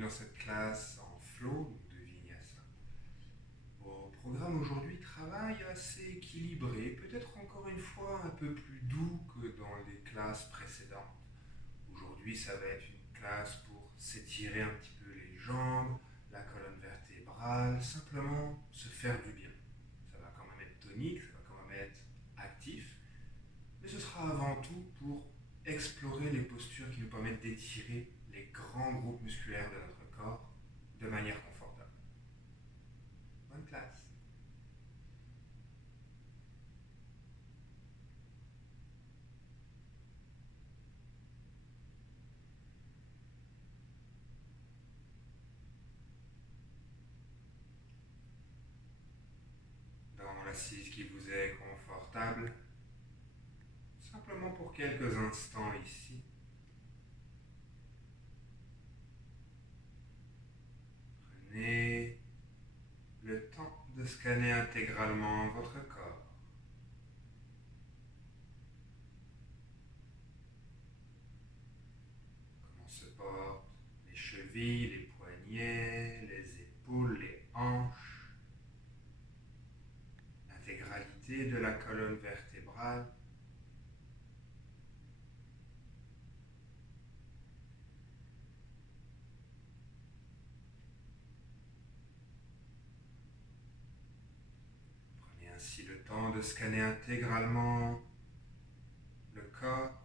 bienvenue dans cette classe en flow de Vinyasa. Au programme aujourd'hui, travail assez équilibré, peut-être encore une fois un peu plus doux que dans les classes précédentes. Aujourd'hui, ça va être une classe pour s'étirer un petit peu les jambes, la colonne vertébrale, simplement se faire du bien. Ça va quand même être tonique, ça va quand même être actif, mais ce sera avant tout pour explorer les postures qui nous permettent d'étirer les grands groupes musculaires de notre corps de manière confortable. Bonne classe. Dans l'assise qui vous est confortable, simplement pour quelques instants ici, prenez le temps de scanner intégralement votre corps. Comment se portent les chevilles, les poignets, les épaules, les hanches, l'intégralité de la colonne vertébrale. Prenez ainsi le temps de scanner intégralement le corps,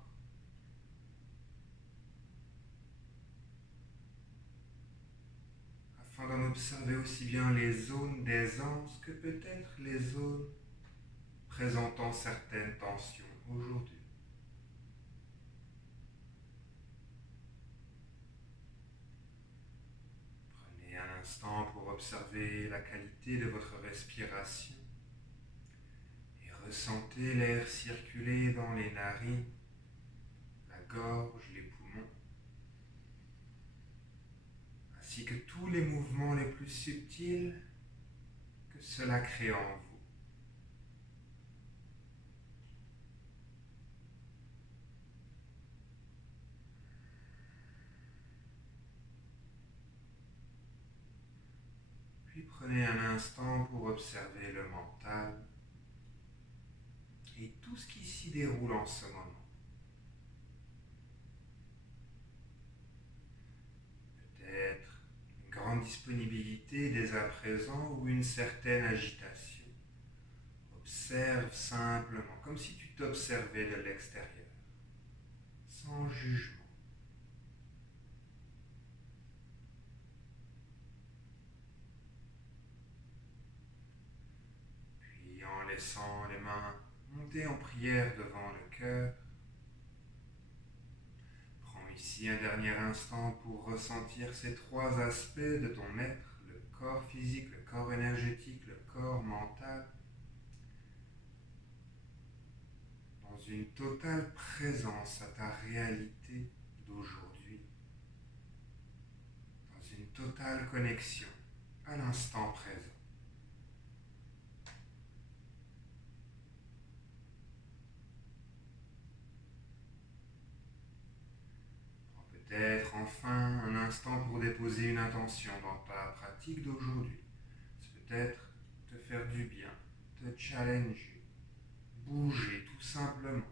afin d'en observer aussi bien les zones d'aisance que peut-être les zones présentant certaines tensions aujourd'hui. Prenez un instant pour observer la qualité de votre respiration et ressentez l'air circuler dans les narines, la gorge, les poumons, ainsi que tous les mouvements les plus subtils que cela crée en vous. Puis prenez un instant pour observer le mental et tout ce qui s'y déroule en ce moment. Peut-être une grande disponibilité dès à présent ou une certaine agitation. Observe simplement, comme si tu t'observais de l'extérieur, sans jugement. Puis en laissant les mains monter en prière devant le cœur, prends ici un dernier instant pour ressentir ces trois aspects de ton être, le corps physique, le corps énergétique, le corps mental, dans une totale présence à ta réalité d'aujourd'hui, dans une totale connexion à l'instant présent. Prends peut-être enfin un instant pour déposer une intention dans ta pratique d'aujourd'hui. C'est peut-être te faire du bien, te challenger, bouger tout simplement,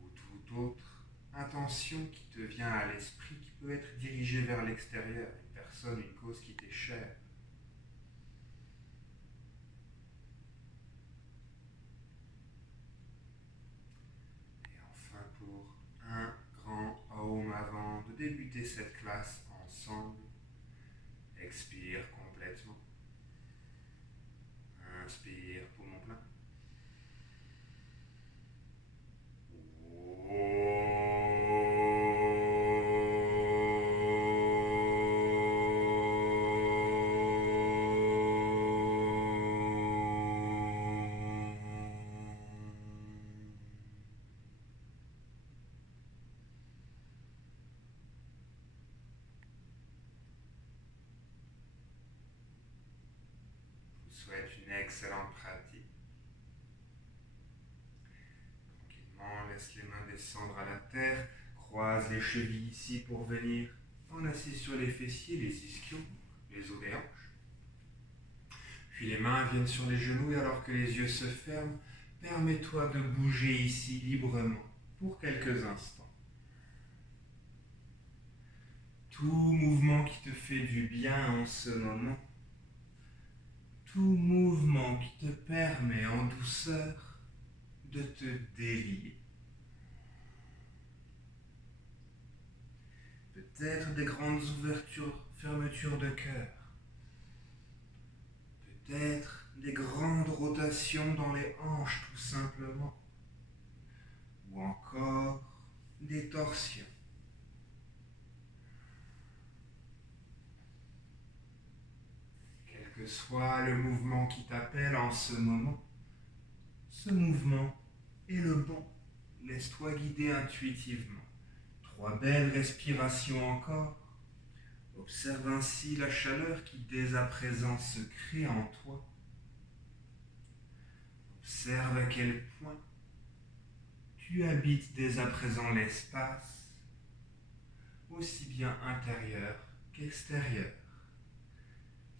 ou toute autre intention qui te vient à l'esprit, qui peut être dirigée vers l'extérieur, une personne, une cause qui t'est chère. Et enfin, pour un grand Aum avant de débuter cette classe ensemble, expire complètement. Inspire poumon plein. Je vous souhaite une excellente pratique. Tranquillement, laisse les mains descendre à la terre, croise les chevilles ici pour venir en assis sur les fessiers, les ischios, les os des hanches. Puis les mains viennent sur les genoux et alors que les yeux se ferment, permets-toi de bouger ici librement pour quelques instants. Tout mouvement qui te fait du bien en ce moment, tout mouvement qui te permet en douceur de te délier. Peut-être des grandes ouvertures, fermetures de cœur. Peut-être des grandes rotations dans les hanches tout simplement. Ou encore des torsions. Quel que soit le mouvement qui t'appelle en ce moment, ce mouvement est le bon. Laisse-toi guider intuitivement. 3 belles respirations encore. Observe ainsi la chaleur qui dès à présent se crée en toi. Observe à quel point tu habites dès à présent l'espace, aussi bien intérieur qu'extérieur.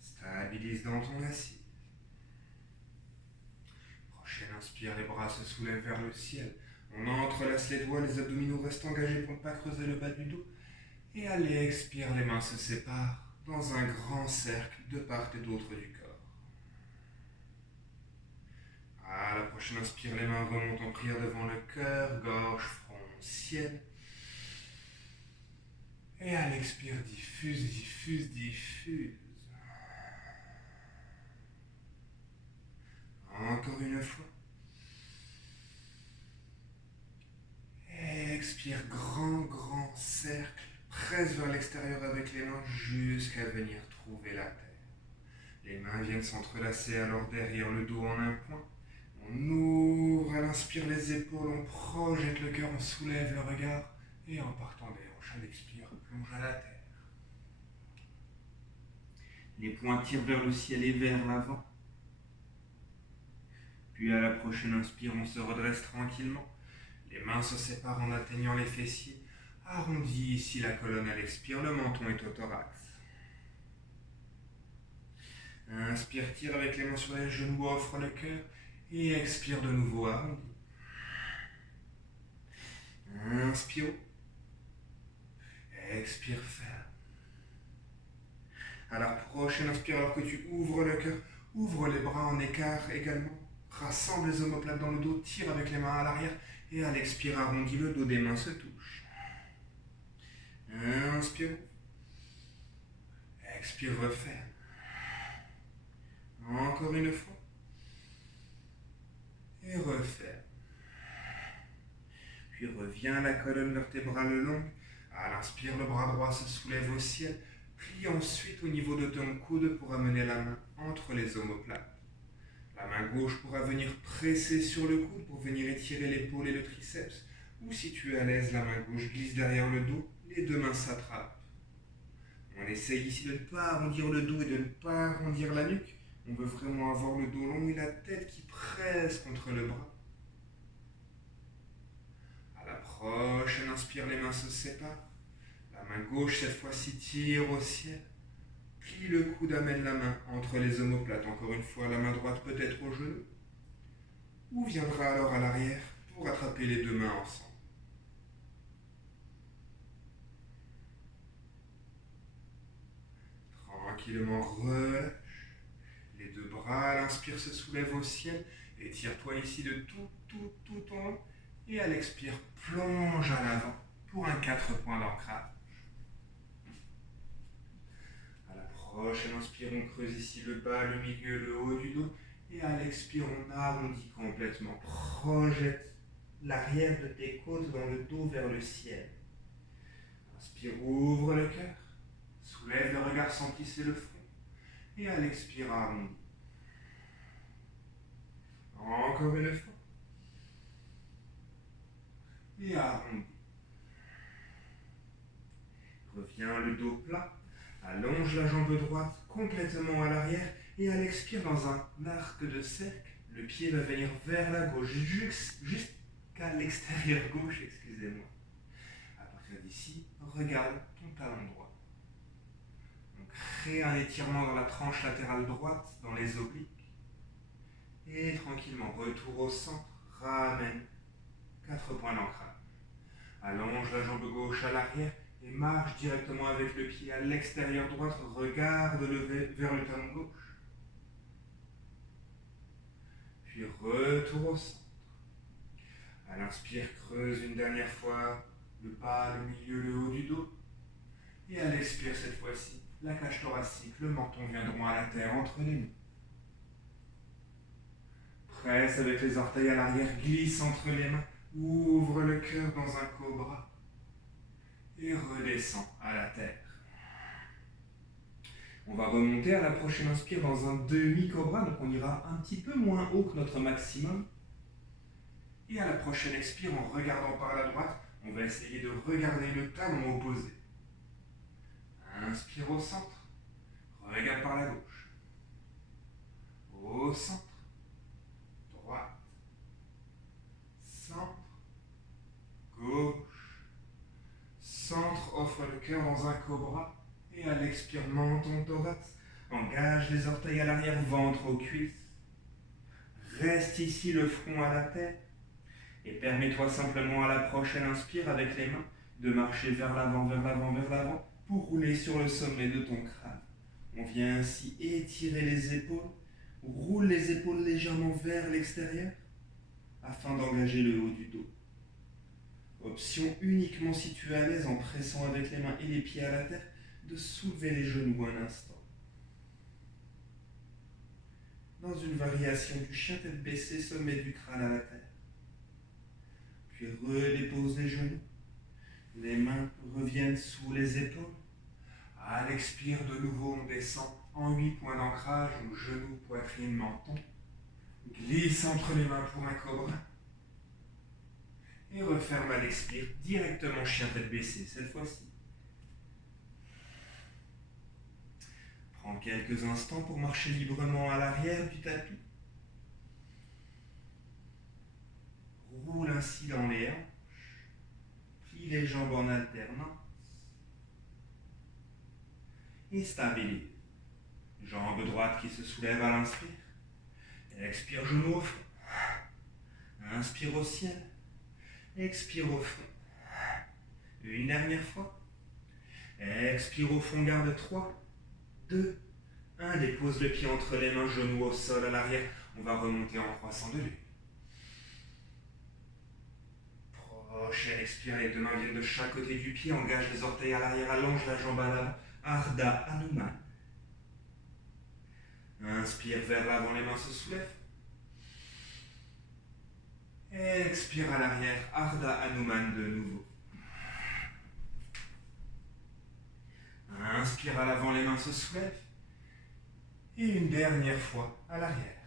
Stabilise dans ton assise. Prochaine inspire, les bras se soulèvent vers le ciel. On entrelace les doigts, les abdominaux restent engagés pour ne pas creuser le bas du dos. Et allez, expire, les mains se séparent dans un grand cercle de part et d'autre du corps. À la prochaine inspire, les mains remontent en prière devant le cœur, gorge, front, ciel. Et à l'expire, diffuse, diffuse, diffuse. Encore une fois. Expire, grand cercle. Presse vers l'extérieur avec les mains jusqu'à venir trouver la terre. Les mains viennent s'entrelacer alors derrière le dos en un point. On ouvre à l'inspire les épaules, on projette le cœur, on soulève le regard. Et en partant des hanches, à l'expire, plonge à la terre. Les poings tirent vers le ciel et vers l'avant. Puis à la prochaine inspire, on se redresse tranquillement. Les mains se séparent en atteignant les fessiers. Arrondis ici la colonne à l'expire, le menton est au thorax. Inspire, tire avec les mains sur les genoux, offre le cœur. Et expire de nouveau, arrondis. Inspire. Expire, ferme. À la prochaine inspire, alors que tu ouvres le cœur, ouvre les bras en écart également. Rassemble les omoplates dans le dos, tire avec les mains à l'arrière. Et à l'expire, arrondis, le dos des mains se touche. Inspire. Expire, referme. Encore une fois. Et referme. Puis reviens à la colonne vertébrale longue. À l'inspire, le bras droit se soulève au ciel. Plie ensuite au niveau de ton coude pour amener la main entre les omoplates. La main gauche pourra venir presser sur le coude pour venir étirer l'épaule et le triceps. Ou si tu es à l'aise, la main gauche glisse derrière le dos, les deux mains s'attrapent. On essaye ici de ne pas arrondir le dos et de ne pas arrondir la nuque. On veut vraiment avoir le dos long et la tête qui presse contre le bras. À la prochaine inspire, les mains se séparent. La main gauche, cette fois-ci, tire au ciel. Plie le coude, amène la main entre les omoplates. Encore une fois, la main droite peut-être au genou. Ou viendra alors à l'arrière pour attraper les deux mains ensemble. Tranquillement relâche. Les deux bras à l'inspire se soulèvent au ciel. Étire-toi ici de tout ton long. Et à l'expire, plonge à l'avant pour un 4 points d'ancrage. À la prochaine inspire, on creuse ici le bas, le milieu, le haut du dos. Et à l'expire, on arrondit complètement. Projette l'arrière de tes côtes dans le dos vers le ciel. Inspire, ouvre le cœur. Soulève le regard sans plisser le front. Et à l'expire, arrondis. Encore une fois. Et arrondis. Reviens le dos plat. Allonge la jambe droite complètement à l'arrière. Et à l'expire, dans un arc de cercle, le pied va venir vers la gauche, jusqu'à l'extérieur gauche, excusez-moi. À partir d'ici, regarde ton talon droit. Crée un étirement dans la tranche latérale droite, dans les obliques. Et tranquillement, retour au centre, ramène 4 points d'ancrage. Allonge la jambe gauche à l'arrière et marche directement avec le pied à l'extérieur droite. Regarde vers le talon gauche. Puis retour au centre. À l'inspire, creuse une dernière fois le bas, le milieu, le haut du dos. Et à l'expire, cette fois-ci, la cage thoracique, le menton viendront à la terre entre les mains. Presse avec les orteils à l'arrière, glisse entre les mains, ouvre le cœur dans un cobra et redescend à la terre. On va remonter à la prochaine inspire dans un demi-cobra, donc on ira un petit peu moins haut que notre maximum. Et à la prochaine expire, en regardant par la droite, on va essayer de regarder le talon opposé. Inspire au centre, regarde par la gauche. Au centre, droite, centre, gauche. Centre, offre le cœur dans un cobra. Et à l'expire, menton, thorax. Engage les orteils à l'arrière, ventre aux cuisses. Reste ici le front à la terre. Et permets-toi simplement à la prochaine inspire avec les mains de marcher vers l'avant, vers l'avant, vers l'avant pour rouler sur le sommet de ton crâne. On vient ainsi étirer les épaules. Roule les épaules légèrement vers l'extérieur afin d'engager le haut du dos. Option uniquement si tu es à l'aise en pressant avec les mains et les pieds à la terre de soulever les genoux un instant. Dans une variation du chien tête baissée, sommet du crâne à la terre. Puis redépose les genoux. Les mains reviennent sous les épaules. À l'expire, de nouveau, on descend en 8 points d'ancrage, donc genoux, poitrine, menton. Glisse entre les mains pour un cobra. Et referme à l'expire, directement chien tête baissée, cette fois-ci. Prends quelques instants pour marcher librement à l'arrière du tapis. Roule ainsi dans les hanches. Plie les jambes en alternance. Et stabilise. Jambe droite qui se soulève à l'inspire. Expire, genou au front. Inspire au ciel. Expire au fond. Une dernière fois. Expire au fond, garde 3, 2, 1. Dépose le pied entre les mains, genou au sol à l'arrière. On va remonter en croissant de lune. Prochaine expire, les deux mains viennent de chaque côté du pied. Engage les orteils à l'arrière, allonge la jambe à l'avant. Ardha Hanuman. Inspire vers l'avant, les mains se soulèvent. Expire à l'arrière, Ardha Hanuman de nouveau. Inspire à l'avant, les mains se soulèvent. Et une dernière fois à l'arrière.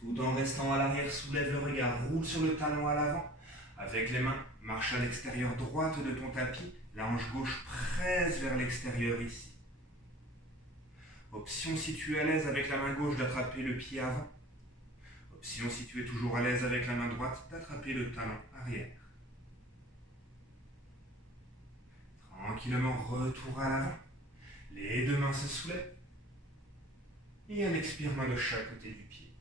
Tout en restant à l'arrière, soulève le regard, roule sur le talon à l'avant. Avec les mains, marche à l'extérieur droite de ton tapis. La hanche gauche presse vers l'extérieur ici. Option si tu es à l'aise avec la main gauche d'attraper le pied avant. Option si tu es toujours à l'aise avec la main droite d'attraper le talon arrière. Tranquillement, retour à l'avant. Les deux mains se soulèvent. Et un expire, main de chaque côté du pied.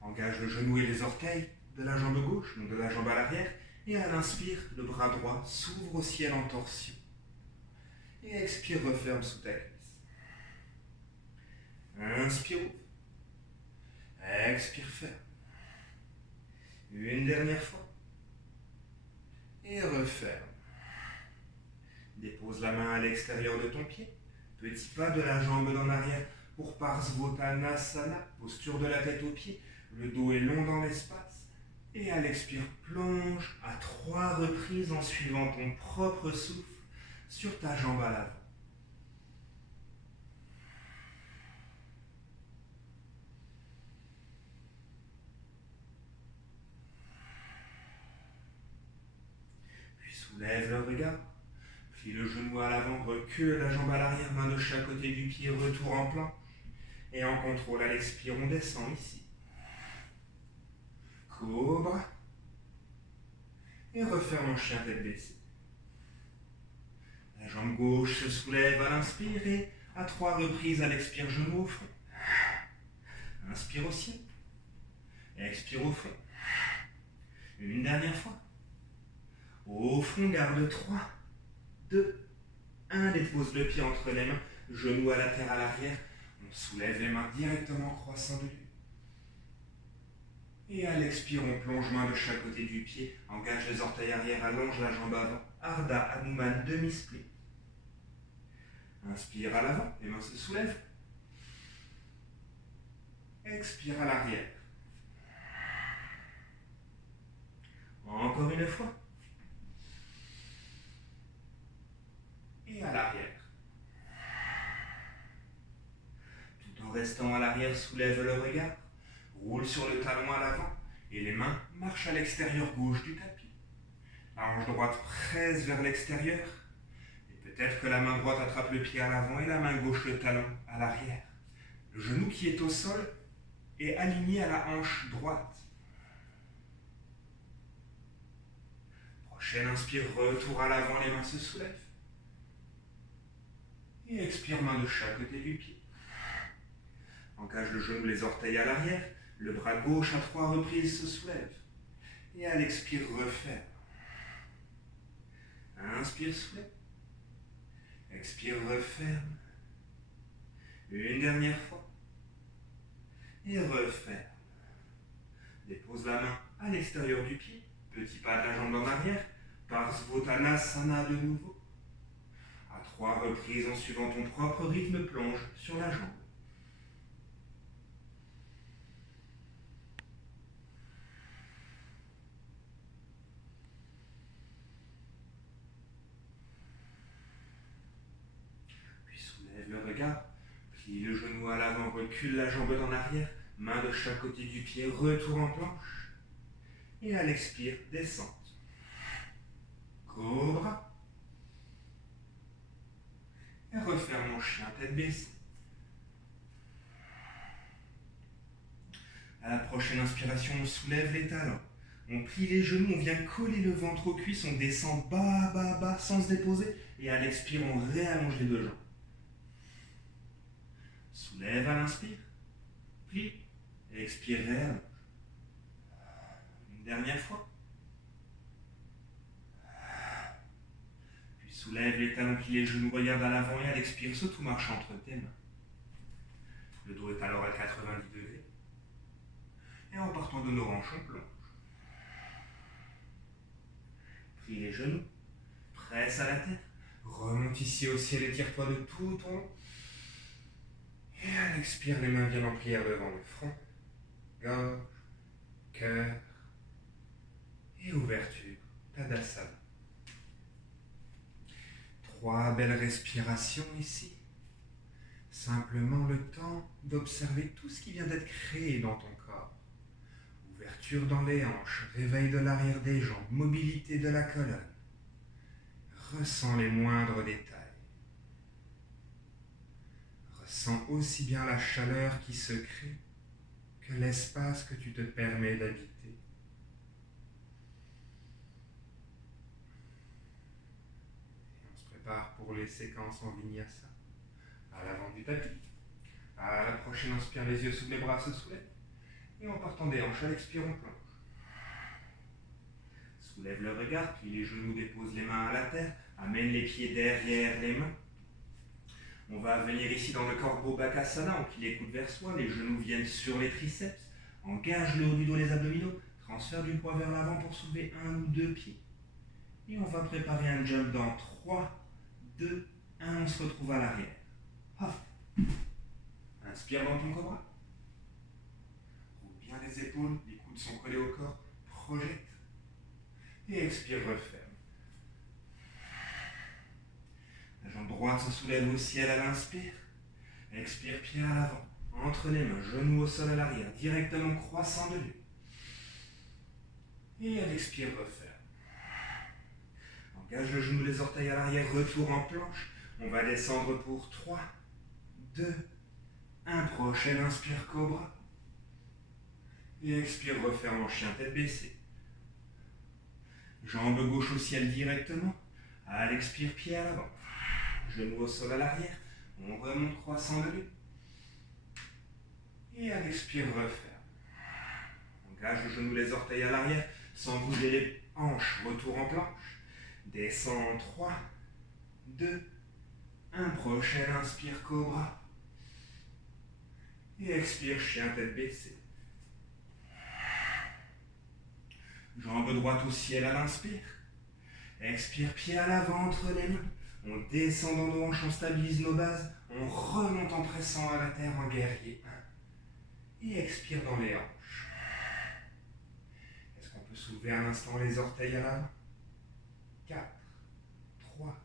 Engage le genou et les orteils de la jambe gauche, donc de la jambe à l'arrière. Et à l'inspire, le bras droit s'ouvre au ciel en torsion. Et expire, referme sous ta cuisse. Inspire, ouvre. Expire, ferme. Une dernière fois. Et referme. Dépose la main à l'extérieur de ton pied. Petit pas de la jambe en arrière pour Parsvottanasana, posture de la tête aux pieds. Le dos est long dans l'espace. Et à l'expire, plonge à 3 reprises en suivant ton propre souffle sur ta jambe à l'avant. Puis soulève le regard. Plie le genou à l'avant, recule la jambe à l'arrière, main de chaque côté du pied, retour en planche. Et en contrôle, à l'expire, on descend ici. Cobra. Et referme en chien tête baissée. La jambe gauche se soulève à l'inspire et à 3 reprises à l'expire, genou au fond. Inspire au ciel. Et expire au fond. Une dernière fois. Au fond, garde 3, 2, 1. Dépose le pied entre les mains, genou à la terre à l'arrière. On soulève les mains directement croissant de lui. Et à l'expire, on plonge main de chaque côté du pied, engage les orteils arrière, allonge la jambe avant. Ardha Hanuman, demi-split. Inspire à l'avant, les mains se soulèvent. Expire à l'arrière. Encore une fois. Et à l'arrière. Tout en restant à l'arrière, soulève le regard, roule sur le talon à l'avant et les mains marchent à l'extérieur gauche du tapis. La hanche droite presse vers l'extérieur et peut-être que la main droite attrape le pied à l'avant et la main gauche le talon à l'arrière. Le genou qui est au sol est aligné à la hanche droite. Prochaine inspire, retour à l'avant, les mains se soulèvent. Et expire, main de chaque côté du pied. Engage le genou, les orteils à l'arrière. Le bras gauche à 3 reprises se soulève. Et à l'expire, referme. Inspire, soulève. Expire, referme. Une dernière fois. Et referme. Dépose la main à l'extérieur du pied. Petit pas de la jambe en arrière. Parsvottanasana de nouveau. À 3 reprises en suivant ton propre rythme, plonge sur la jambe. Puis soulève le regard, plie le genou à l'avant, recule la jambe en arrière, main de chaque côté du pied, retour en planche. Et à l'expire, descente. Cobra. Et referme en chien, tête baissée. À la prochaine inspiration, on soulève les talons. On plie les genoux, on vient coller le ventre aux cuisses, on descend bas, bas, bas, sans se déposer. Et à l'expire, on réallonge les 2 jambes. Soulève à l'inspire, plie, et expire, réallonge. Une dernière fois. Puis soulève les talons, plie les genoux, regarde à l'avant et à l'expire, saute ou marche entre tes mains. Le dos est alors à 90 degrés. Et en partant de nos hanches, on plonge. Plie les genoux, presse à la tête, remonte ici au ciel, étire-toi de tout ton long. Et à l'expire, les mains viennent en prière devant le front, gorge, cœur et ouverture, Tadasana. 3 belles respirations ici. Simplement le temps d'observer tout ce qui vient d'être créé dans ton corps. Ouverture dans les hanches, réveil de l'arrière des jambes, mobilité de la colonne. Ressens les moindres détails. Ressens aussi bien la chaleur qui se crée que l'espace que tu te permets d'habiter. Et on se prépare pour les séquences en vinyasa. À l'avant du tapis. À la prochaine inspire, les yeux sous les bras se soulèvent. Et en partant des hanches, à l'expire, on plonge. Soulève le regard, puis les genoux, dépose les mains à la terre. Amène les pieds derrière les mains. On va venir ici dans le corbeau Bakasana, on plie les coudes vers soi, les genoux viennent sur les triceps. Engage le haut du dos, les abdominaux. Transfère du poids vers l'avant pour soulever 1 ou 2 pieds. Et on va préparer un jump dans 3, 2, 1. On se retrouve à l'arrière. Hop. Inspire dans ton cobra. Roule bien les épaules, les coudes sont collés au corps. Projette. Et expire, referme. La jambe droite se soulève au ciel à l'inspire. Expire, pied à l'avant. Entre les mains, genoux au sol à l'arrière, directement croissant de lui. Et à l'expire, referme. Engage le genou, les orteils à l'arrière, retour en planche. On va descendre pour 3, 2, 1. Prochaine inspire, cobra. Et expire, referme en chien, tête baissée. Jambe gauche au ciel directement. À l'expire, pied à l'avant. genou au sol à l'arrière. On remonte croissant de lune. Et à l'expire, referme. Engage le genou, les orteils à l'arrière, sans bouger les hanches. Retour en planche. Descend en 3, 2, 1. Prochaine inspire, cobra. Et expire, chien tête baissée. Jambe droite au ciel à l'inspire. Expire, pied à l'avant entre les mains. On descend dans nos hanches, on stabilise nos bases. On remonte en pressant à la terre en guerrier 1. Et expire dans les hanches. Est-ce qu'on peut soulever un instant les orteils à l'avant? 4, 3,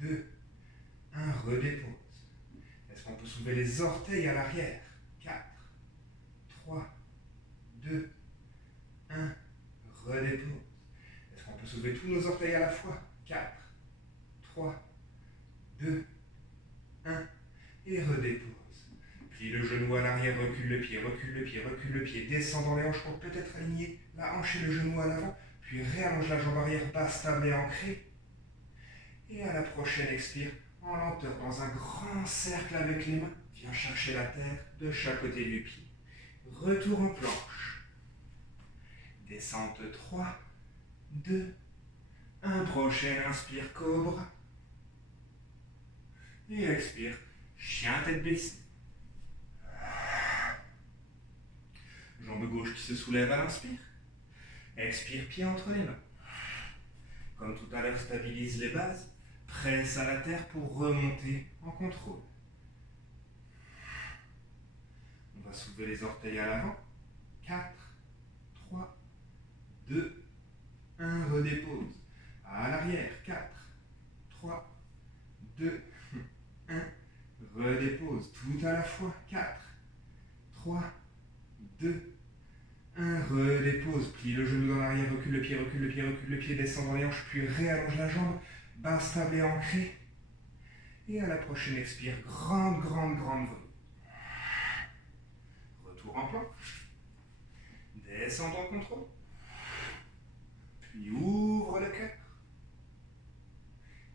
2, 1. Redépose. Est-ce qu'on peut soulever les orteils à l'arrière? 4, 3, 2, 1. Redépose. Est-ce qu'on peut soulever tous nos orteils à la fois? 4, 3, 2, 1. Et redépose. Plie le genou à l'arrière, recule le pied, recule le pied, recule le pied. Descend dans les hanches pour peut-être aligner la hanche et le genou à l'avant. Puis réallonge la jambe arrière, basse, stable et ancrée. Et à la prochaine expire, en lenteur, dans un grand cercle avec les mains. Viens chercher la terre de chaque côté du pied. Retour en planche. Descente 3, 2, 1. Prochaine inspire, cobra. Et expire, chien tête baissée. Jambe gauche qui se soulève à l'inspire. Expire, pied entre les mains. Comme tout à l'heure, stabilise les bases. Presse à la terre pour remonter en contrôle. On va soulever les orteils à l'avant. 4, 3, 2, 1. Redépose. À l'arrière. 4, 3, 2, 1. Redépose. Tout à la fois. 4, 3, 2, 1. Redépose. Plie le genou dans l'arrière. Recule le pied, recule le pied, recule le pied. Descend dans les hanches. Puis réallonge la jambe. Bas stable et ancré. Et à la prochaine expire, grande volée. Retour en planche. Descend en contrôle. Puis ouvre le cœur.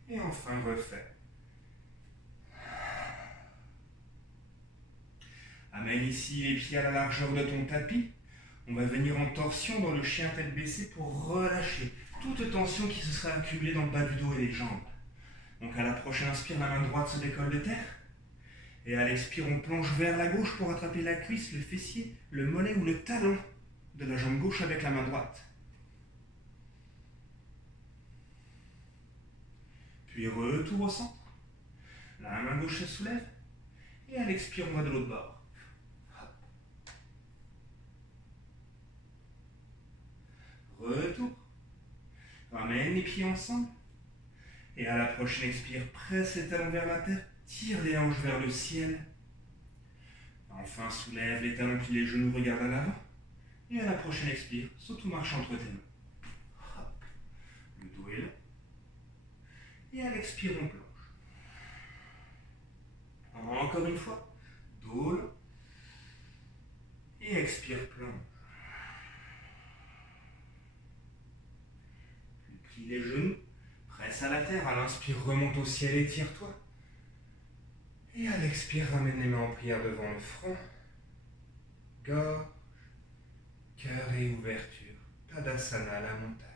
Et enfin refait. Amène ici les pieds à la largeur de ton tapis. On va venir en torsion dans le chien tête baissée pour relâcher toute tension qui se serait accumulée dans le bas du dos et les jambes. Donc à la prochaine inspire, la main droite se décolle de terre. Et à l'expire, on plonge vers la gauche pour attraper la cuisse, le fessier, le mollet ou le talon de la jambe gauche avec la main droite. Puis retour au centre. La main gauche se soulève. Et à l'expire, on va de l'autre bord. Retour. Ramène les pieds ensemble. Et à la prochaine expire, presse les talons vers la terre. Tire les hanches vers le ciel. Enfin, soulève les talons puis les genoux, regarde à l'avant. Et à la prochaine expire, saute ou marche entre tes mains. Hop. Le dos est là. Et à l'expire, on plonge. Encore une fois. Dos là. Et expire, plonge. Puis plie les genoux. Presse à la terre. À l'inspire, remonte au ciel, étire-toi. Et à l'expire, ramène les mains en prière devant le front. Gorge, cœur et ouverture. Tadasana, la montagne.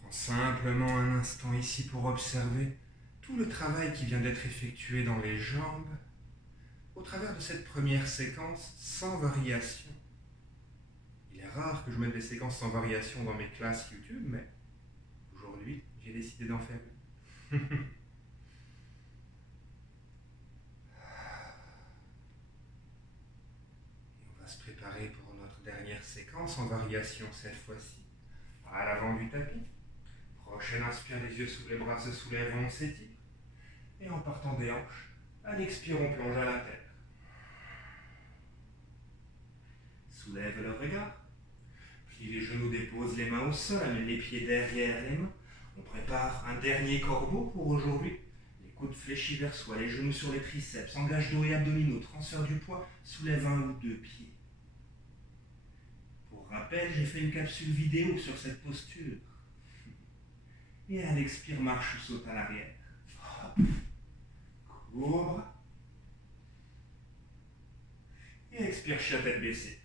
Prends simplement un instant ici pour observer tout le travail qui vient d'être effectué dans les jambes au travers de cette première séquence sans variation. Il est rare que je mette des séquences sans variation dans mes classes YouTube, mais aujourd'hui, j'ai décidé d'en faire une. On va se préparer pour notre dernière séquence en variation cette fois-ci. À l'avant du tapis. Prochaine inspire, les yeux sous les bras se soulèvent, on s'étire. Et en partant des hanches, à l'expire, on plonge à la terre. Soulève le regard. Plie les genoux, dépose les mains au sol, amène les pieds derrière les mains. On prépare un dernier corbeau pour aujourd'hui. Les coudes fléchis vers soi, les genoux sur les triceps, engage dos et abdominaux, transfert du poids, soulève un ou deux pieds. Pour rappel, j'ai fait une capsule vidéo sur cette posture. Et à l'expire, marche ou saute à l'arrière. Courbe. Et expire, chien tête baissée.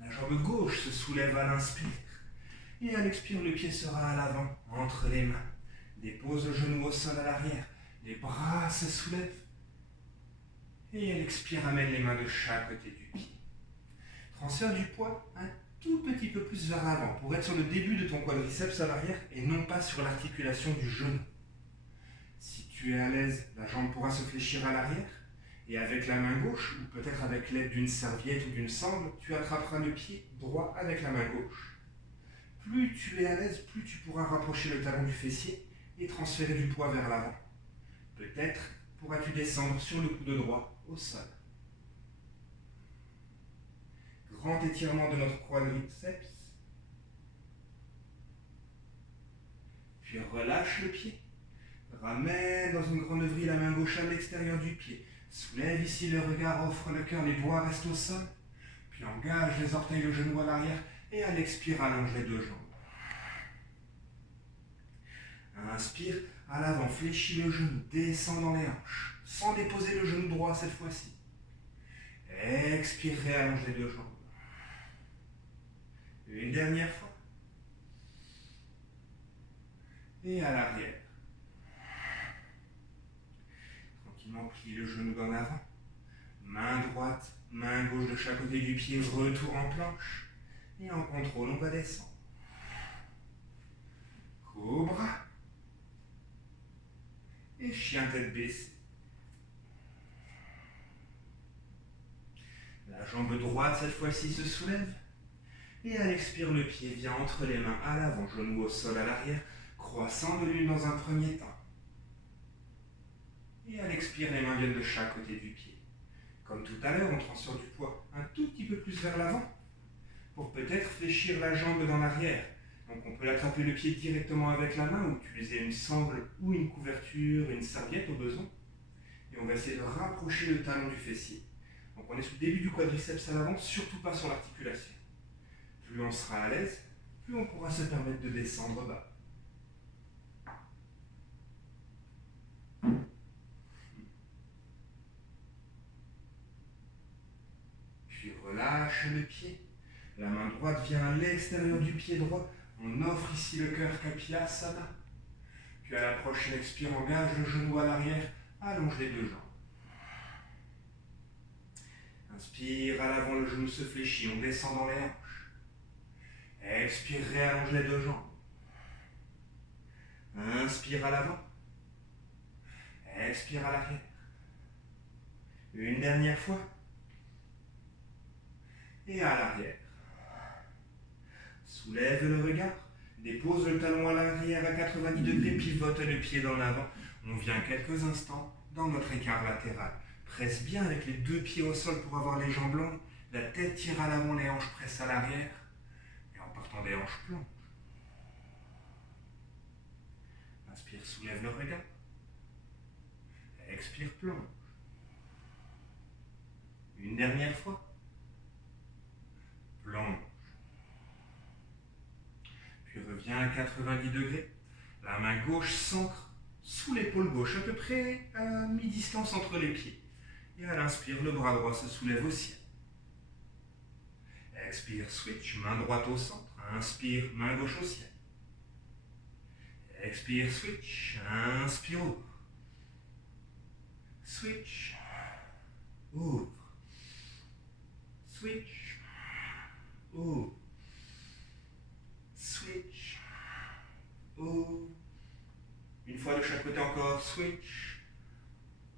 La jambe gauche se soulève à l'inspire. Et à l'expire, le pied sera à l'avant, entre les mains. Dépose le genou au sol à l'arrière. Les bras se soulèvent. Et à l'expire, amène les mains de chaque côté du pied. Transfère du poids un tout petit peu plus vers l'avant pour être sur le début de ton quadriceps à l'arrière et non pas sur l'articulation du genou. Si tu es à l'aise, la jambe pourra se fléchir à l'arrière et avec la main gauche, ou peut-être avec l'aide d'une serviette ou d'une sangle, tu attraperas le pied droit avec la main gauche. Plus tu es à l'aise, plus tu pourras rapprocher le talon du fessier et transférer du poids vers l'avant. Peut-être pourras-tu descendre sur le coude droit au sol. Grand étirement de notre quadriceps. Puis relâche le pied. Ramène dans une grenouille la main gauche à l'extérieur du pied. Soulève ici le regard, offre le cœur, les doigts restent au sol. Puis engage les orteils, le genou à l'arrière et à l'expire, allonge les deux jambes. Inspire, à l'avant, fléchis le genou, descend dans les hanches, sans déposer le genou droit cette fois-ci. Expire, réallonge les deux jambes. Une dernière fois. Et à l'arrière. Tranquillement, plie le genou dans l'avant. Main droite, main gauche de chaque côté du pied, retour en planche. Et en contrôle, on va descendre. Cobra. Et chien tête baissée. La jambe droite, cette fois-ci, se soulève. Et à l'expire, le pied vient entre les mains à l'avant, genou au sol à l'arrière, croissant de lune dans un premier temps. Et à l'expire, les mains viennent de chaque côté du pied. Comme tout à l'heure, on transfère du poids un tout petit peu plus vers l'avant, pour peut-être fléchir la jambe dans l'arrière. Donc on peut attraper le pied directement avec la main, ou utiliser une sangle ou une couverture, une serviette au besoin. Et on va essayer de rapprocher le talon du fessier. Donc on est sous le début du quadriceps à l'avant, surtout pas sur l'articulation. Plus on sera à l'aise, plus on pourra se permettre de descendre bas. Puis relâche le pied. La main droite vient à l'extérieur du pied droit. On offre ici le cœur Kapiasana. Puis à la prochaine expire, engage le genou à l'arrière, allonge les deux jambes. Inspire, à l'avant, le genou se fléchit, on descend dans les hanches. Expire, réallonge les deux jambes. Inspire à l'avant. Expire à l'arrière. Une dernière fois. Et à l'arrière. Soulève le regard. Dépose le talon à l'arrière à 90 degrés, pivote le pied dans l'avant. On vient quelques instants dans notre écart latéral. Presse bien avec les deux pieds au sol pour avoir les jambes longues. La tête tire à l'avant, les hanches pressent à l'arrière. Et en partant des hanches, plonge. Inspire, soulève le regard. Expire, plonge. Une dernière fois. Plonge. Puis reviens à 90 degrés. La main gauche s'ancre sous l'épaule gauche, à peu près à mi-distance entre les pieds. Et à l'inspire, le bras droit se soulève au ciel. Expire, switch, main droite au centre. Inspire, main gauche au ciel. Expire, switch, inspire, ouvre. Switch, ouvre. Switch, ouvre. Switch, ouvre. Une fois de chaque côté encore, switch,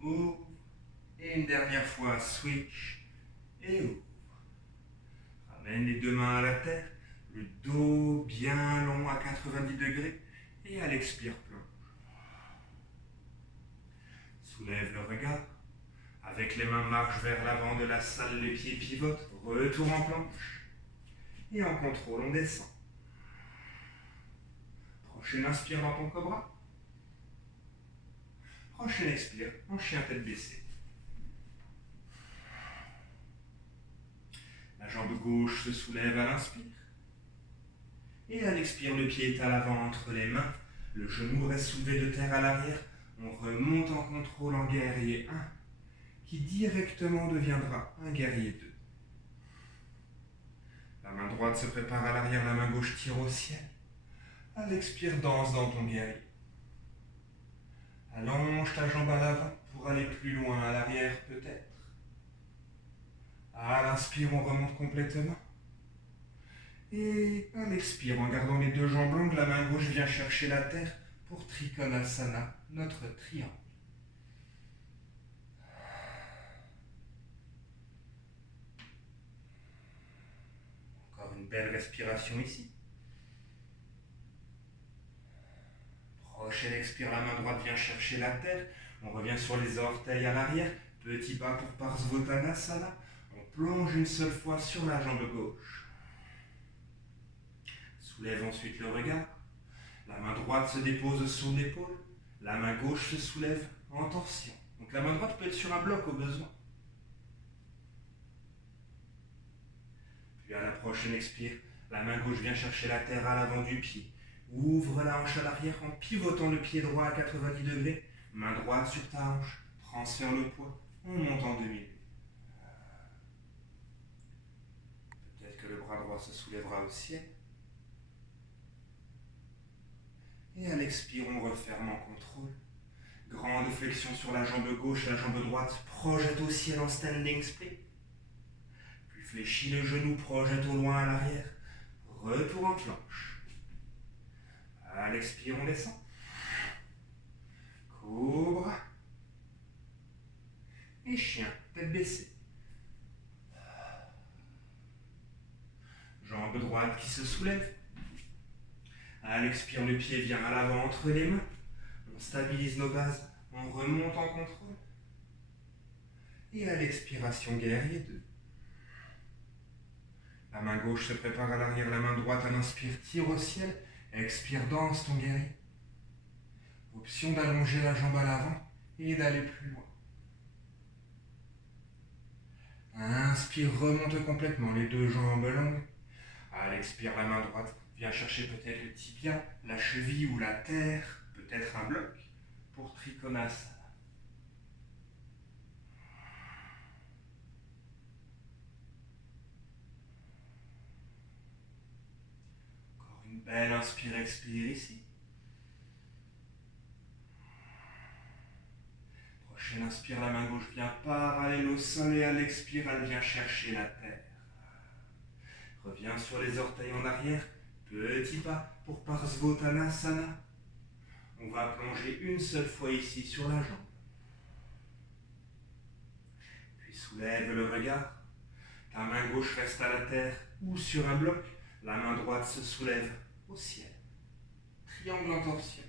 ouvre. Et une dernière fois, switch et ouvre. Ramène les deux mains à la terre, le dos bien long à 90 degrés et à l'expire, plonge. Soulève le regard. Avec les mains, marche vers l'avant de la salle, les pieds pivotent, retour en planche. Et en contrôle, on descend. Prochaine inspire dans ton cobra. Prochaine expire en chien tête baissée. La jambe gauche se soulève à l'inspire. Et à l'expire, le pied est à l'avant entre les mains. Le genou reste soulevé de terre à l'arrière. On remonte en contrôle en guerrier 1, qui directement deviendra un guerrier 2. La main droite se prépare à l'arrière, la main gauche tire au ciel. À l'expire, danse dans ton guerrier. Allonge ta jambe à l'avant pour aller plus loin, à l'arrière peut-être. À l'inspire, on remonte complètement. Et à l'expire, en gardant les deux jambes longues, la main gauche vient chercher la terre pour Trikonasana, notre triangle. Encore une belle respiration ici. Prochaine expire, la main droite vient chercher la terre. On revient sur les orteils à l'arrière. Petit pas pour Parsvottanasana. On plonge une seule fois sur la jambe gauche. Soulève ensuite le regard. La main droite se dépose sous l'épaule. La main gauche se soulève en torsion. Donc la main droite peut être sur un bloc au besoin. Puis à la prochaine expire, la main gauche vient chercher la terre à l'avant du pied. Ouvre la hanche à l'arrière en pivotant le pied droit à 90 degrés. Main droite sur ta hanche. Transfère le poids. On monte en demi. Peut-être que le bras droit se soulèvera au ciel. Et à l'expire, on referme en contrôle. Grande flexion sur la jambe gauche, la jambe droite projette au ciel en standing split. Puis fléchis le genou, projette au loin à l'arrière. Retour en planche. À l'expire, on descend. Cobra. Et chien, tête baissée. Jambe droite qui se soulève. À l'expire, le pied vient à l'avant entre les mains. On stabilise nos bases. On remonte en contrôle. Et à l'expiration, guerrier 2. La main gauche se prépare à l'arrière, la main droite à l'inspire tire au ciel. Expire, danse ton guerrier. Option d'allonger la jambe à l'avant et d'aller plus loin. Inspire, remonte complètement les deux jambes longues. À l'expire, la main droite vient chercher peut-être le tibia, la cheville ou la terre, peut-être un bloc, pour Trikonasana. Encore une belle inspire, expire ici. Prochaine inspire, la main gauche vient parallèle au sol et à l'expire, elle vient chercher la terre. Reviens sur les orteils en arrière, petit pas pour Parsvottanasana. On va plonger une seule fois ici sur la jambe. Puis soulève le regard. Ta main gauche reste à la terre ou sur un bloc. La main droite se soulève au ciel. Triangle en torsion.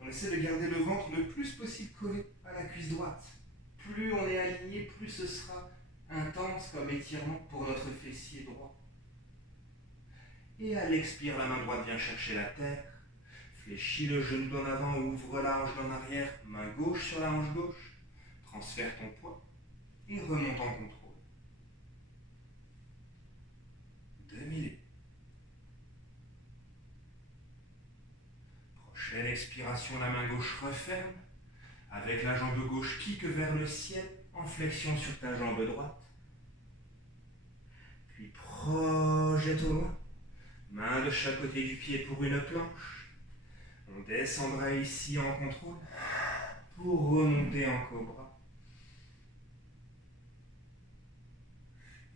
On essaie de garder le ventre le plus possible collé à la cuisse droite. Plus on est aligné, plus ce sera intense comme étirement pour notre fessier droit. Et à l'expire, la main droite vient chercher la terre. Fléchis le genou d'en avant, ouvre la hanche d'en arrière, main gauche sur la hanche gauche. Transfère ton poids et remonte en contrôle. Demi-lé. Prochaine expiration, la main gauche referme. Avec la jambe gauche, kick vers le ciel en flexion sur ta jambe droite. Puis projette au loin. Main de chaque côté du pied pour une planche. On descendra ici en contrôle pour remonter en cobra.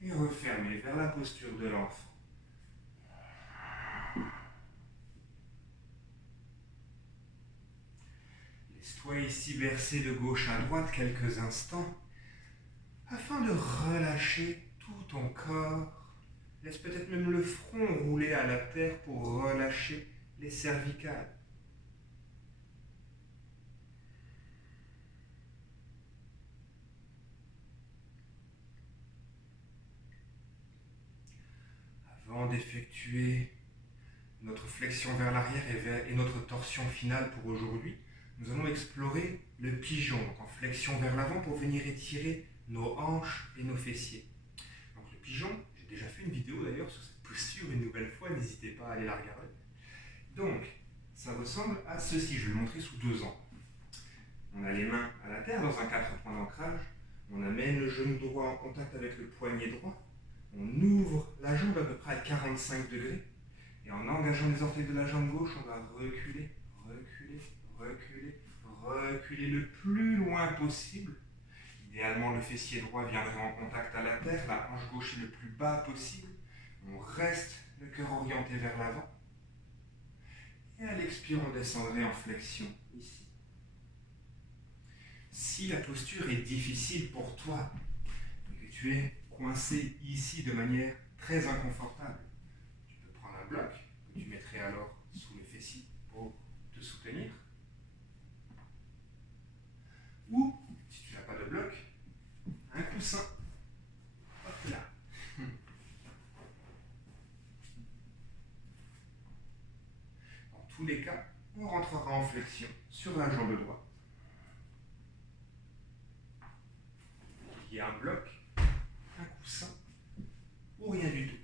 Et refermer vers la posture de l'enfant. Laisse-toi ici bercer de gauche à droite quelques instants afin de relâcher tout ton corps. Laisse peut-être même le front rouler à la terre pour relâcher les cervicales. Avant d'effectuer notre flexion vers l'arrière et notre torsion finale pour aujourd'hui, nous allons explorer le pigeon, donc en flexion vers l'avant pour venir étirer nos hanches et nos fessiers. Donc le pigeon, j'ai déjà fait une vidéo d'ailleurs sur cette posture une nouvelle fois, n'hésitez pas à aller la regarder. Donc, ça ressemble à ceci, je vais le montrer sous deux angles. On a les mains à la terre dans un 4 points d'ancrage, on amène le genou droit en contact avec le poignet droit, on ouvre la jambe à peu près à 45 degrés, et en engageant les orteils de la jambe gauche, on va reculer, reculer, reculer, reculer le plus loin possible. Idéalement, le fessier droit viendrait en contact à la terre, la hanche gauche est le plus bas possible. On reste le cœur orienté vers l'avant. Et à l'expire, on descendrait en flexion, ici. Si la posture est difficile pour toi, et que tu es coincé ici de manière très inconfortable, tu peux prendre un bloc que tu mettrais alors sous le fessier pour te soutenir. Ou, si tu n'as pas de bloc, un coussin. Hop là. Dans tous les cas, on rentrera en flexion sur la jambe droite. Il y a un bloc, un coussin ou rien du tout.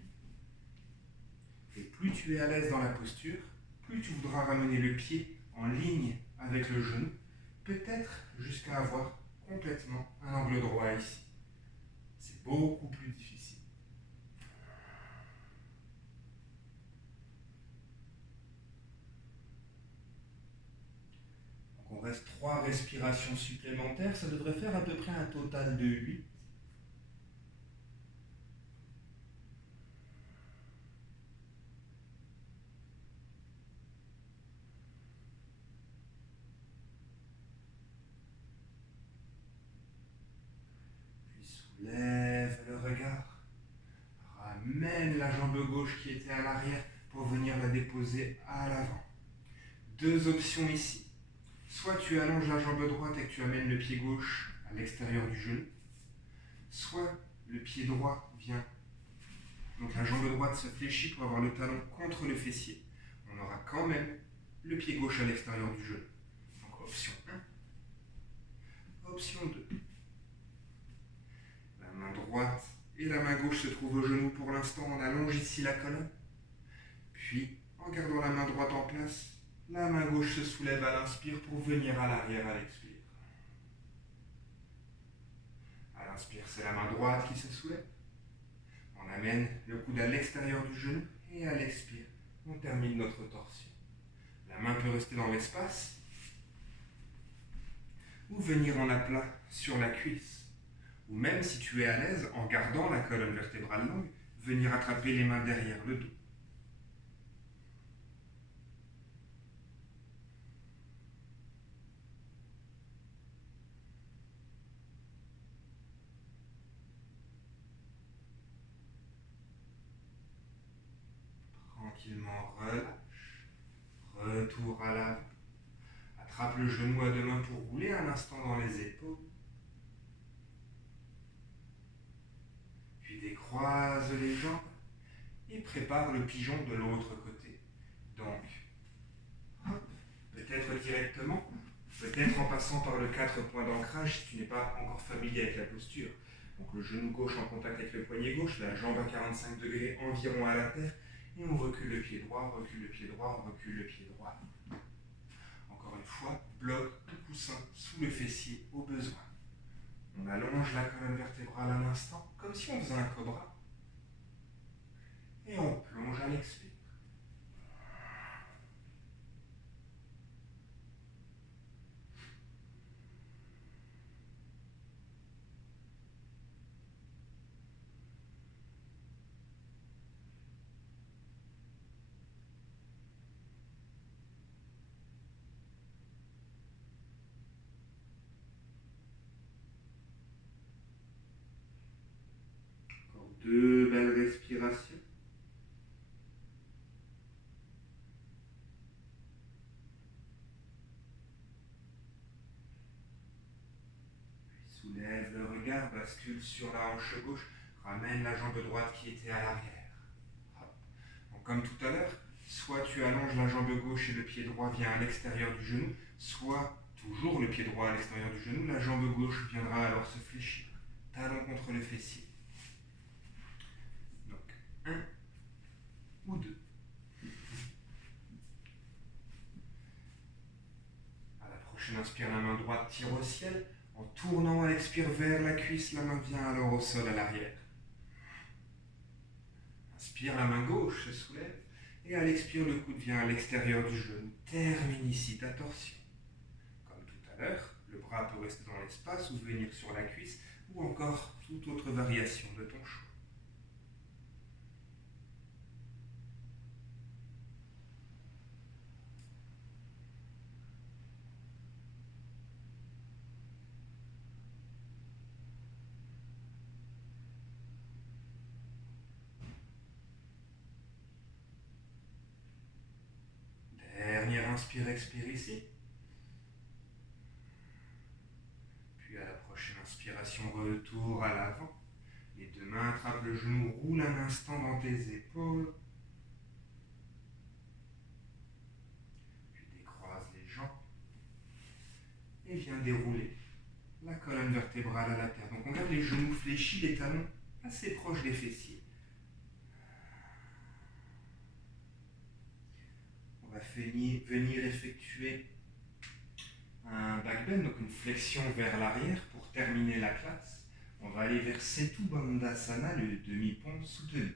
Et plus tu es à l'aise dans la posture, plus tu voudras ramener le pied en ligne avec le genou, peut-être jusqu'à avoir complètement un angle droit ici. C'est beaucoup plus difficile. Donc on reste 3 respirations supplémentaires, ça devrait faire à peu près un total de 8. Lève le regard, ramène la jambe gauche qui était à l'arrière pour venir la déposer à l'avant. 2 options ici. Soit tu allonges la jambe droite et que tu amènes le pied gauche à l'extérieur du genou, soit le pied droit vient, donc la jambe droite se fléchit pour avoir le talon contre le fessier. On aura quand même le pied gauche à l'extérieur du genou. Donc option 1. Option 2. La main droite et la main gauche se trouvent au genou pour l'instant. On allonge ici la colonne. Puis, en gardant la main droite en place, la main gauche se soulève à l'inspire pour venir à l'arrière à l'expire. À l'inspire, c'est la main droite qui se soulève. On amène le coude à l'extérieur du genou et à l'expire, on termine notre torsion. La main peut rester dans l'espace ou venir en aplat sur la cuisse. Ou même si tu es à l'aise, en gardant la colonne vertébrale longue, venir attraper les mains derrière le dos. Tranquillement relâche, retour à l'avant. Attrape le genou à deux mains pour rouler un instant dans les épaules. Puis décroise les jambes et prépare le pigeon de l'autre côté. Donc, hop, peut-être directement, peut-être en passant par le 4 points d'ancrage si tu n'es pas encore familier avec la posture. Donc le genou gauche en contact avec le poignet gauche, la jambe à 45 degrés environ à la terre, et on recule le pied droit, on recule le pied droit, on recule le pied droit. Encore une fois, bloc ou coussin sous le fessier au besoin. On allonge la colonne vertébrale un instant, comme si on faisait un cobra. Et on plonge à l'expire. Encore 2 belles respirations. Soulève le regard, bascule sur la hanche gauche, ramène la jambe droite qui était à l'arrière. Donc, comme tout à l'heure, soit tu allonges la jambe gauche et le pied droit vient à l'extérieur du genou, soit toujours le pied droit à l'extérieur du genou, la jambe gauche viendra alors se fléchir, talon contre le fessier. Donc 1, ou deux. À la prochaine inspire, la main droite tire au ciel. En tournant, elle expire vers la cuisse, la main vient alors au sol à l'arrière. Inspire, la main gauche se soulève. Et à l'expire, le coude vient à l'extérieur du genou. Termine ici ta torsion. Comme tout à l'heure, le bras peut rester dans l'espace ou venir sur la cuisse ou encore toute autre variation de ton choix. Dernière inspire, expire ici. Puis à la prochaine inspiration, retour à l'avant. Les deux mains attrapent le genou, roule un instant dans tes épaules. Puis décroise les jambes. Et viens dérouler la colonne vertébrale à la terre. Donc on garde les genoux fléchis, les talons assez proches des fessiers. On va venir effectuer un back bend, donc une flexion vers l'arrière pour terminer la classe. On va aller vers Setu Bandhasana, le demi-pont soutenu.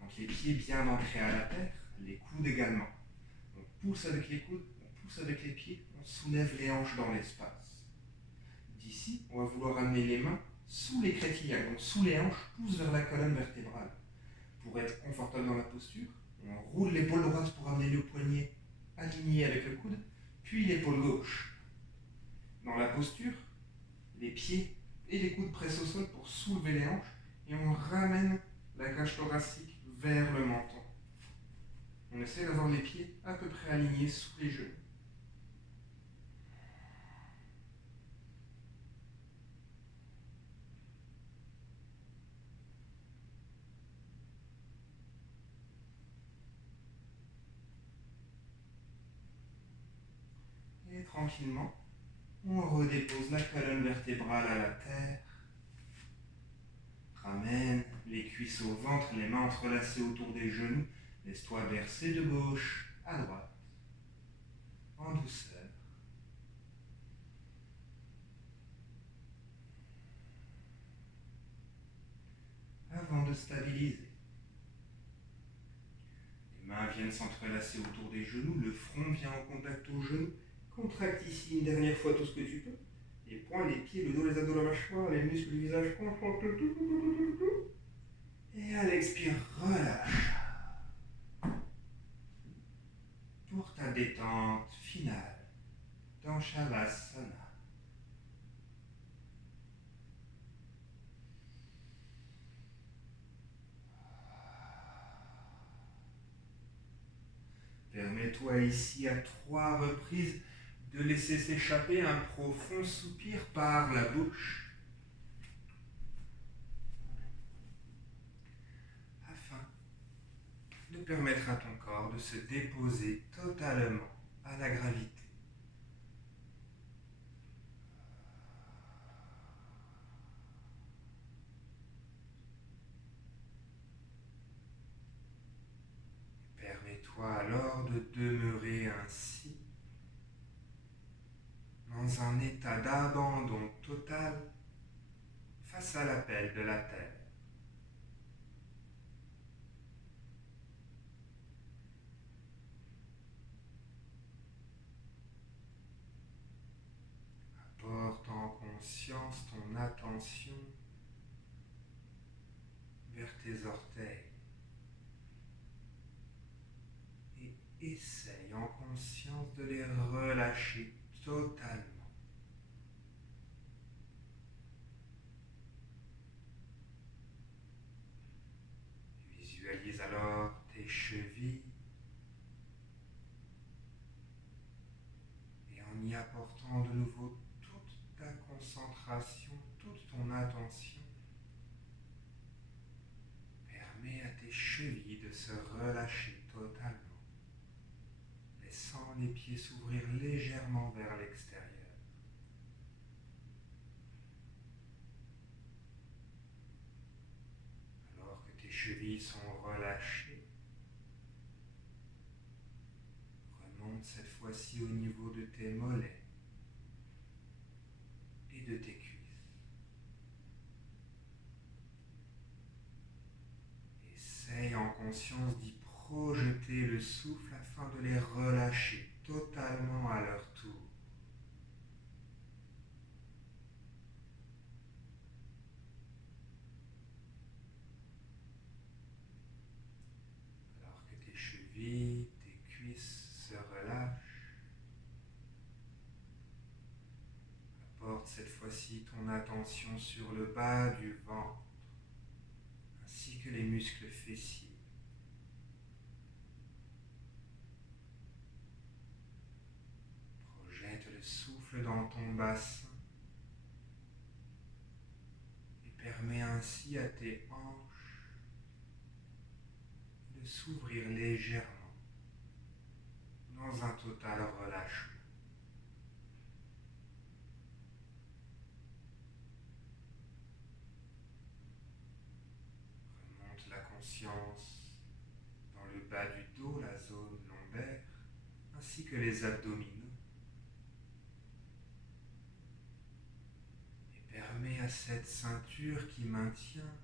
Donc les pieds bien ancrés à la terre, les coudes également. On pousse avec les coudes, on pousse avec les pieds, on soulève les hanches dans l'espace. D'ici, on va vouloir amener les mains sous les crétillages, donc sous les hanches, pousse vers la colonne vertébrale. Pour être confortable dans la posture, on roule l'épaule droite pour amener le poignet aligné avec le coude, puis l'épaule gauche. Dans la posture, les pieds et les coudes pressent au sol pour soulever les hanches et on ramène la cage thoracique vers le menton. On essaie d'avoir les pieds à peu près alignés sous les genoux. Et tranquillement, on redépose la colonne vertébrale à la terre. Ramène les cuisses au ventre, les mains entrelacées autour des genoux. Laisse-toi bercer de gauche à droite, en douceur. Avant de stabiliser. Les mains viennent s'entrelacer autour des genoux, le front vient en contact aux genoux. Contracte ici une dernière fois tout ce que tu peux. Les poings, les pieds, le dos, les abdos, la mâchoire, les muscles du visage concentrent tout. Et à l'expire, relâche. Pour ta détente finale dans Shavasana. Permets-toi ici à 3 reprises de laisser s'échapper un profond soupir par la bouche afin de permettre à ton corps de se déposer totalement à la gravité. Permets-toi alors de demeurer ainsi dans un état d'abandon total face à l'appel de la terre. Porte en conscience ton attention vers tes orteils et essaye en conscience de les relâcher totalement. Visualise alors tes chevilles et en y apportant de nouveau toute ta concentration, toute ton attention, permets à tes chevilles de se relâcher totalement, laissant les pieds s'ouvrir légèrement vers l'extérieur. Alors que tes chevilles sont relâchées, cette fois-ci au niveau de tes mollets et de tes cuisses. Essaye en conscience d'y projeter le souffle afin de les relâcher totalement à leur tour. Alors que tes chevilles, tes cuisses se relâchent, apporte cette fois-ci ton attention sur le bas du ventre, ainsi que les muscles fessiers. Projette le souffle dans ton bassin et permets ainsi à tes hanches de s'ouvrir légèrement dans un total relâchement. Remonte la conscience dans le bas du dos, la zone lombaire, ainsi que les abdominaux. Et permets à cette ceinture qui maintient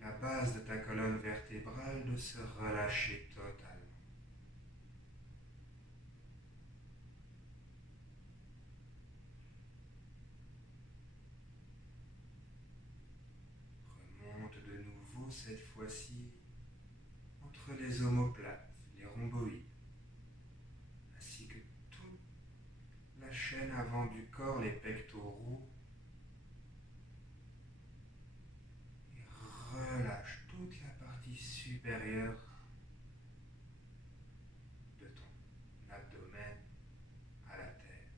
la base de ta colonne vertébrale de se relâcher totalement. Remonte de nouveau cette fois-ci entre les omoplates, les rhomboïdes, ainsi que toute la chaîne avant du corps, les pectoraux, et relâche toute la partie supérieure de ton abdomen à la terre.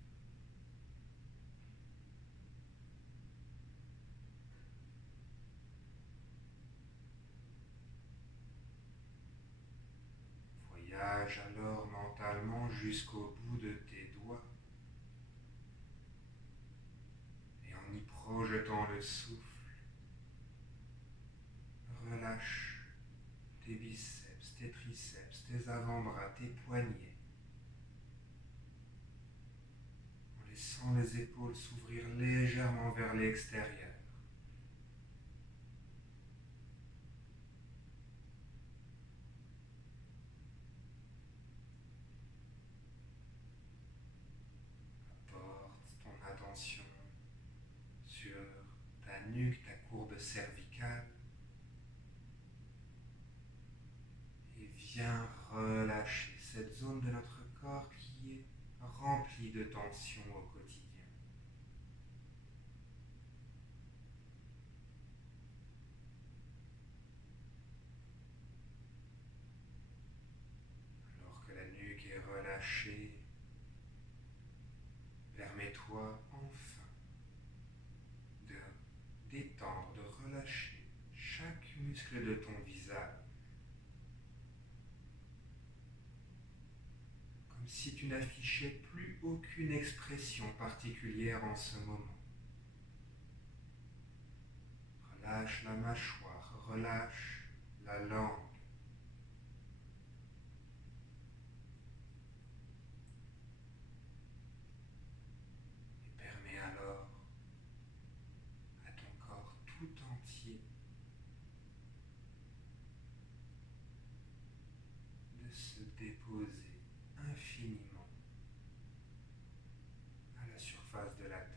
Voyage alors mentalement jusqu'au bout de tes doigts et en y projetant le souffle, relâche tes biceps, tes triceps, tes avant-bras, tes poignets, en laissant les épaules s'ouvrir légèrement vers l'extérieur. Porte ton attention sur ta nuque, ta courbe cervicale, et viens relâcher cette zone de notre corps qui est remplie de tension au quotidien. Alors que la nuque est relâchée, permets-toi enfin de détendre, de relâcher chaque muscle de ton visage, comme si tu n'affichais plus aucune expression particulière en ce moment. Relâche la mâchoire, relâche la langue. Et permets alors à ton corps tout entier de se déposer infiniment à la surface de la terre.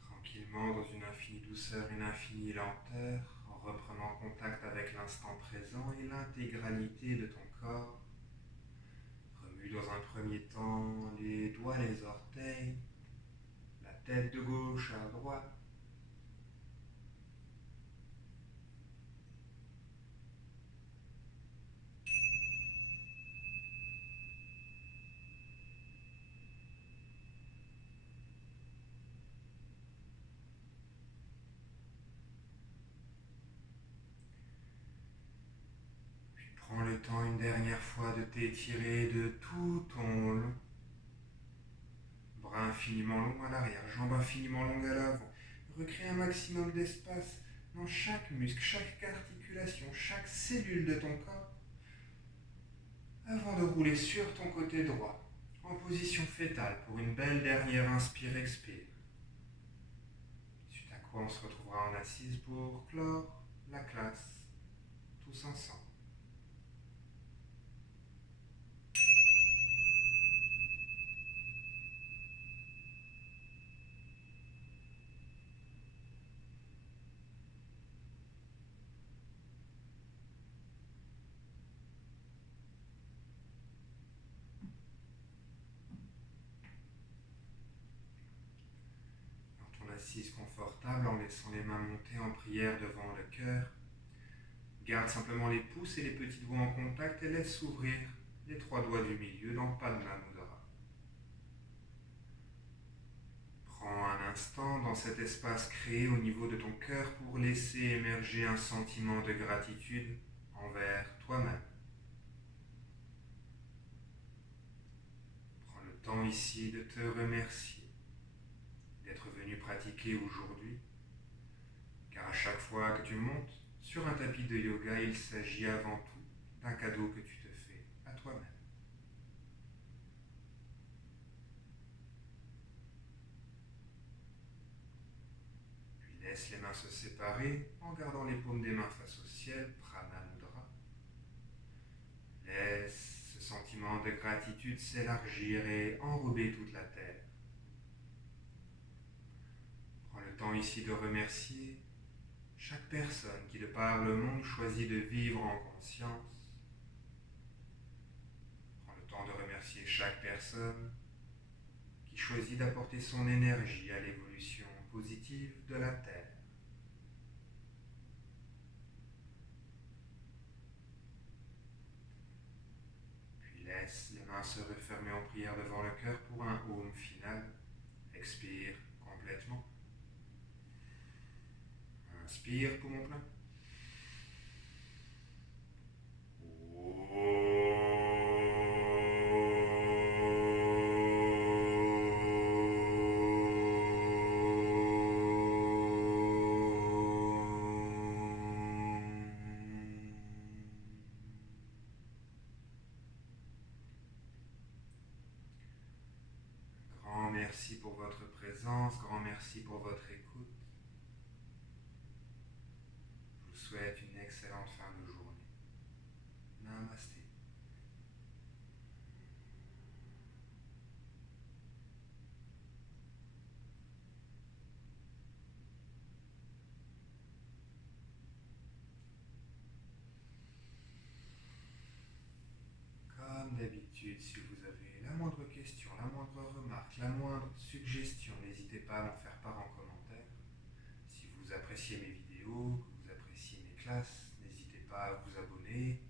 Tranquillement, dans une infinie douceur, une infinie lenteur, en reprenant contact avec l'instant présent et l'intégralité de ton corps. Remue dans un premier temps les doigts, les orteils, la tête de gauche à droite. une dernière fois de t'étirer de tout ton long. Bras infiniment longs à l'arrière, jambes infiniment longues à l'avant. Recrée un maximum d'espace dans chaque muscle, chaque articulation, chaque cellule de ton corps avant de rouler sur ton côté droit, en position fétale pour une belle dernière inspire-expire. Suite à quoi on se retrouvera en assise pour clore la classe, tous ensemble. Dans ton assise confortable, en laissant les mains monter en prière devant le cœur, garde simplement les pouces et les petits doigts en contact et laisse s'ouvrir les trois doigts du milieu dans Padma Mudra. Prends un instant dans cet espace créé au niveau de ton cœur pour laisser émerger un sentiment de gratitude envers toi-même. Prends le temps ici de te remercier d'être venu pratiquer aujourd'hui, car à chaque fois que tu montes sur un tapis de yoga, il s'agit avant tout d'un cadeau que tu te fais à toi-même. Puis laisse les mains se séparer en gardant les paumes des mains face au ciel, Prana Mudra. Laisse ce sentiment de gratitude s'élargir et enrober toute la terre. Prends le temps ici de remercier chaque personne qui, de par le monde, choisit de vivre en conscience. Prends le temps de remercier chaque personne qui choisit d'apporter son énergie à l'évolution positive de la Terre. Puis laisse les mains se refermer en prière devant le cœur pour un Om final. Expire complètement. Inspire, poumon plein. Grand merci pour votre présence, grand merci pour votre écoute. Je vous souhaite une excellente fin de journée. Namasté. Comme d'habitude, si vous avez la moindre question, la moindre remarque, la moindre suggestion, n'hésitez pas à m'en faire part en commentaire. Si vous appréciez mes vidéos, que vous appréciez mes classes, n'hésitez pas à vous abonner